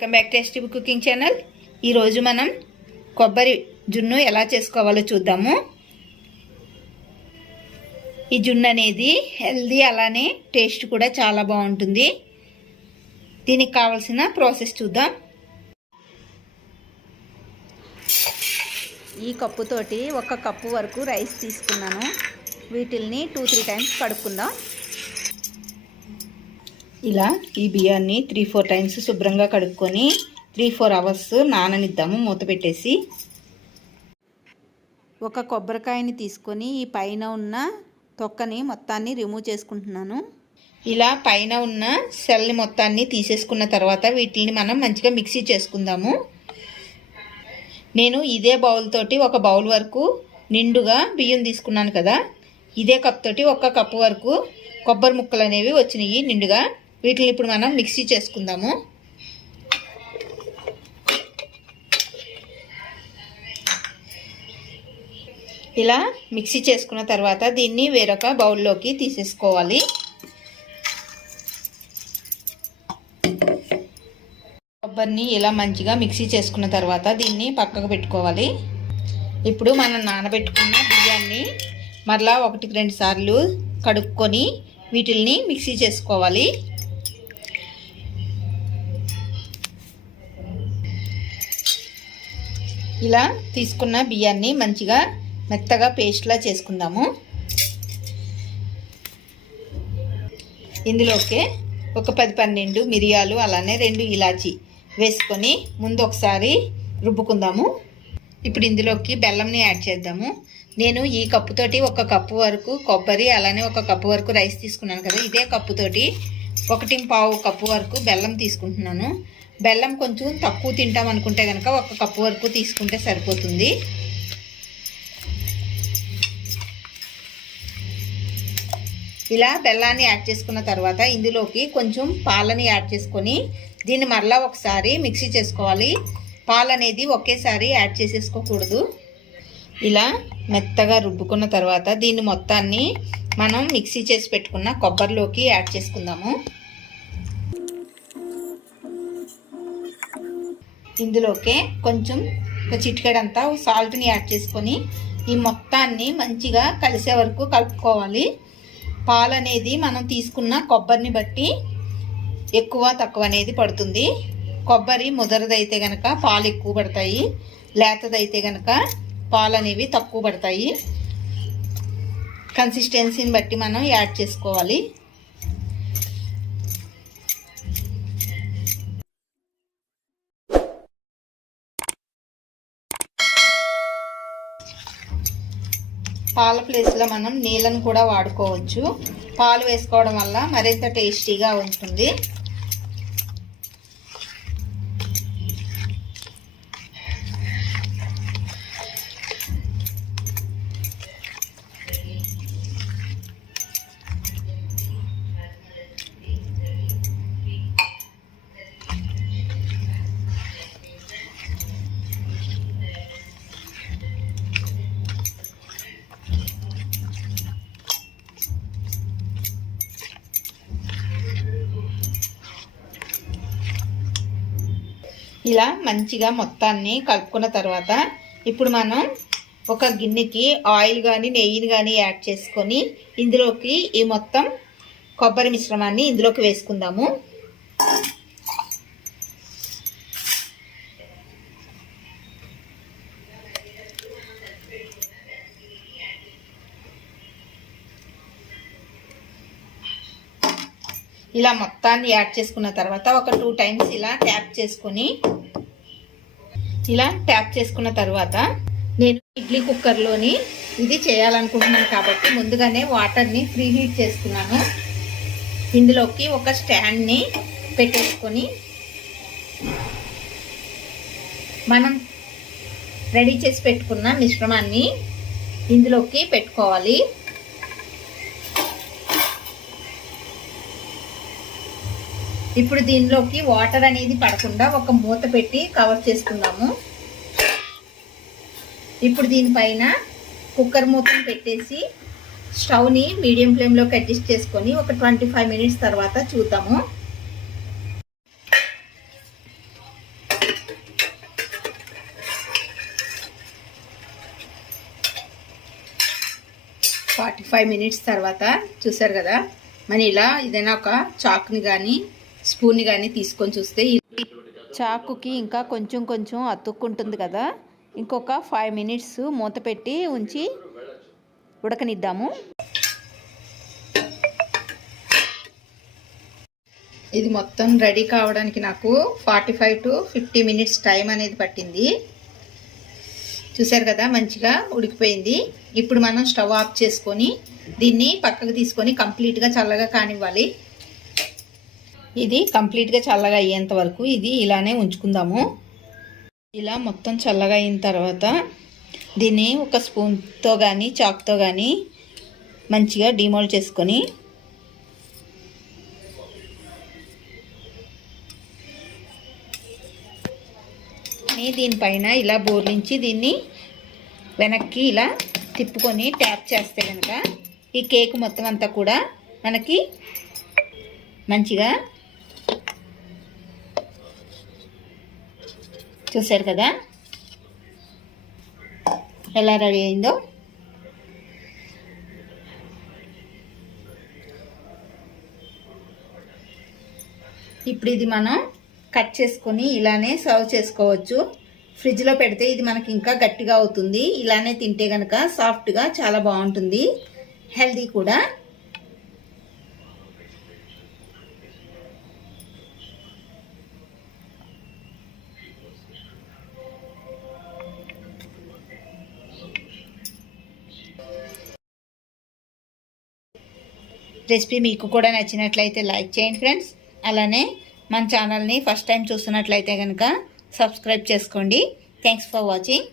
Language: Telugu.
Welcome back tasty cooking channel ఈరోజు మనం కొబ్బరి జున్ను ఎలా చేసుకోవాలో చూద్దాము. ఈ జున్ను అనేది హెల్దీ అలానే టేస్ట్ కూడా చాలా బాగుంటుంది. దీనికి కావాల్సిన ప్రాసెస్ చూద్దాం. ఈ కప్పుతోటి ఒక కప్పు వరకు రైస్ తీసుకున్నాను. వీటిల్ని టూ త్రీ టైమ్స్ కడుక్కుందాం. ఇలా ఈ బియ్యాన్ని త్రీ ఫోర్ టైమ్స్ శుభ్రంగా కడుక్కొని త్రీ ఫోర్ అవర్స్ నాననిద్దాము. మూత పెట్టేసి ఒక కొబ్బరికాయని తీసుకొని ఈ పైన ఉన్న తొక్కని మొత్తాన్ని రిమూవ్ చేసుకుంటున్నాను. ఇలా పైన ఉన్న సెల్ని మొత్తాన్ని తీసేసుకున్న తర్వాత వీటిని మనం మంచిగా మిక్సీ చేసుకుందాము. నేను ఇదే బౌల్ తోటి ఒక బౌల్ వరకు నిండుగా బియ్యం తీసుకున్నాను కదా. ఇదే కప్ తోటి ఒక కప్పు వరకు కొబ్బరి ముక్కలు అనేవి వచ్చినాయి నిండుగా. వీటిని ఇప్పుడు మనం మిక్సీ చేసుకుందాము. ఇలా మిక్సీ చేసుకున్న తర్వాత దీన్ని వేరొక బౌల్లోకి తీసేసుకోవాలి. కొబ్బరిని ఇలా మంచిగా మిక్సీ చేసుకున్న తర్వాత దీన్ని పక్కకు పెట్టుకోవాలి. ఇప్పుడు మనం నానబెట్టుకున్న బియ్యాన్ని మరలా ఒకటికి రెండు సార్లు కడుక్కొని వీటిల్ని మిక్సీ చేసుకోవాలి. ఇలా తీసుకున్న బియ్యాన్ని మంచిగా మెత్తగా పేస్ట్లా చేసుకుందాము. ఇందులోకి ఒక పది పన్నెండు మిరియాలు అలానే రెండు ఇలాచి వేసుకొని ముందు ఒకసారి రుబ్బుకుందాము. ఇప్పుడు ఇందులోకి బెల్లంని యాడ్ చేద్దాము. నేను ఈ కప్పుతోటి ఒక కప్పు వరకు కొబ్బరి అలానే ఒక కప్పు వరకు రైస్ తీసుకున్నాను కదా ఇదే కప్పుతోటి ఒకటి పావు కప్పు వరకు బెల్లం తీసుకుంటున్నాను. బెల్లం కొంచెం తక్కువ తింటాం అనుకుంటే కనుక ఒక కప్పు వరకు తీసుకుంటే సరిపోతుంది. ఇలా బెల్లాన్ని యాడ్ చేసుకున్న తర్వాత ఇందులోకి కొంచెం పాలని యాడ్ చేసుకొని దీన్ని మరలా ఒకసారి మిక్సీ చేసుకోవాలి. పాలు అనేది ఒకేసారి యాడ్ చేసేసుకోకూడదు. ఇలా మెత్తగా రుబ్బుకున్న తర్వాత దీన్ని మొత్తాన్ని మనం మిక్సీ చేసి పెట్టుకున్న కొబ్బరిలోకి యాడ్ చేసుకుందాము. ఇందులోకే కొంచెం ఒక చిటికెడంతా సాల్ట్ని యాడ్ చేసుకొని ఈ మొత్తాన్ని మంచిగా కలిసే వరకు కలుపుకోవాలి. పాలు అనేది మనం తీసుకున్న కొబ్బరిని బట్టి ఎక్కువ తక్కువ అనేది పడుతుంది. కొబ్బరి ముదరదైతే కనుక పాలు ఎక్కువ పడతాయి. లేతదైతే కనుక పాలు అనేవి తక్కువ పడతాయి. కన్సిస్టెన్సీని బట్టి మనం యాడ్ చేసుకోవాలి. పాల ప్లేస్లో మనం నీళ్ళను కూడా వాడుకోవచ్చు. పాలు వేసుకోవడం వల్ల మరింత టేస్టీగా ఉంటుంది. ఇలా మంచిగా మొత్తాన్ని కలుపుకున్న తర్వాత ఇప్పుడు మనం ఒక గిన్నెకి ఆయిల్ కానీ నెయ్యిని కానీ యాడ్ చేసుకొని ఇందులోకి ఈ మొత్తం కొబ్బరి మిశ్రమాన్ని ఇందులోకి వేసుకుందాము. ఇలా మొత్తాన్ని యాడ్ చేసుకున్న తర్వాత ఒక టూ టైమ్స్ ఇలా ట్యాప్ చేసుకొని ఇలా ట్యాప్ చేసుకున్న తర్వాత నేను ఇడ్లీ కుక్కర్లోని ఇది చేయాలనుకుంటున్నాను కాబట్టి ముందుగానే వాటర్ని ఫ్రీ హీట్ చేసుకున్నాను ఇందులోకి ఒక స్టాండ్ని పెట్టేసుకొని మనం రెడీ చేసి పెట్టుకున్న మిశ్రమాన్ని ఇందులోకి పెట్టుకోవాలి. ఇప్పుడు దీనిలోకి వాటర్ అనేది పడకుండా ఒక మూత పెట్టి కవర్ చేసుకుందాము. ఇప్పుడు దీనిపైన కుక్కర్ మూతను పెట్టేసి స్టవ్ని మీడియం ఫ్లేమ్లోకి అడ్జస్ట్ చేసుకొని ఒక ట్వంటీ ఫైవ్ మినిట్స్ తర్వాత చూద్దాము. ఫార్టీ ఫైవ్ మినిట్స్ తర్వాత చూసారు కదా? మరి ఇలా ఏదైనా ఒక చాక్ని కానీ స్పూన్ని కానీ తీసుకొని చూస్తే చాకుకి ఇంకా కొంచెం కొంచెం అతుక్కుంటుంది కదా. ఇంకొక ఫైవ్ మినిట్స్ మూత పెట్టి ఉంచి ఉడకనిద్దాము. ఇది మొత్తం రెడీ కావడానికి నాకు forty five to fifty minutes time అనేది పట్టింది. చూసారు కదా మంచిగా ఉడికిపోయింది. ఇప్పుడు మనం స్టవ్ ఆఫ్ చేసుకొని దీన్ని పక్కకు తీసుకొని కంప్లీట్గా చల్లగా కానివ్వాలి. ఇది కంప్లీట్గా చల్లగా అయ్యేంత వరకు ఇది ఇలానే ఉంచుకుందాము. ఇలా మొత్తం చల్లగా అయిన తర్వాత దీన్ని ఒక స్పూన్తో కానీ చాక్తో కానీ మంచిగా డిమోల్డ్ చేసుకొని దీనిపైన ఇలా బోర్లించి దీన్ని వెనక్కి ఇలా తిప్పుకొని ట్యాప్ చేస్తే కనుక ఈ కేక్ మొత్తం అంతా కూడా మనకి మంచిగా చూసారు కదా? ఎలా రెడీ అయిందో? ఇప్పుడు ఇది మనం కట్ చేసుకొని ఇలానే సర్వ్ చేసుకోవచ్చు. ఫ్రిడ్జ్లో పెడితే ఇది మనకి ఇంకా గట్టిగా అవుతుంది. ఇలానే తింటే కనుక సాఫ్ట్గా చాలా బాగుంటుంది. హెల్దీ కూడా. రెసిపీ మీకు కూడా నచ్చినట్లయితే లైక్ చేయండి ఫ్రెండ్స్. అలానే మన ఛానల్ని ఫస్ట్ టైం చూస్తున్నట్లయితే కనుక సబ్స్క్రైబ్ చేసుకోండి. Thanks for watching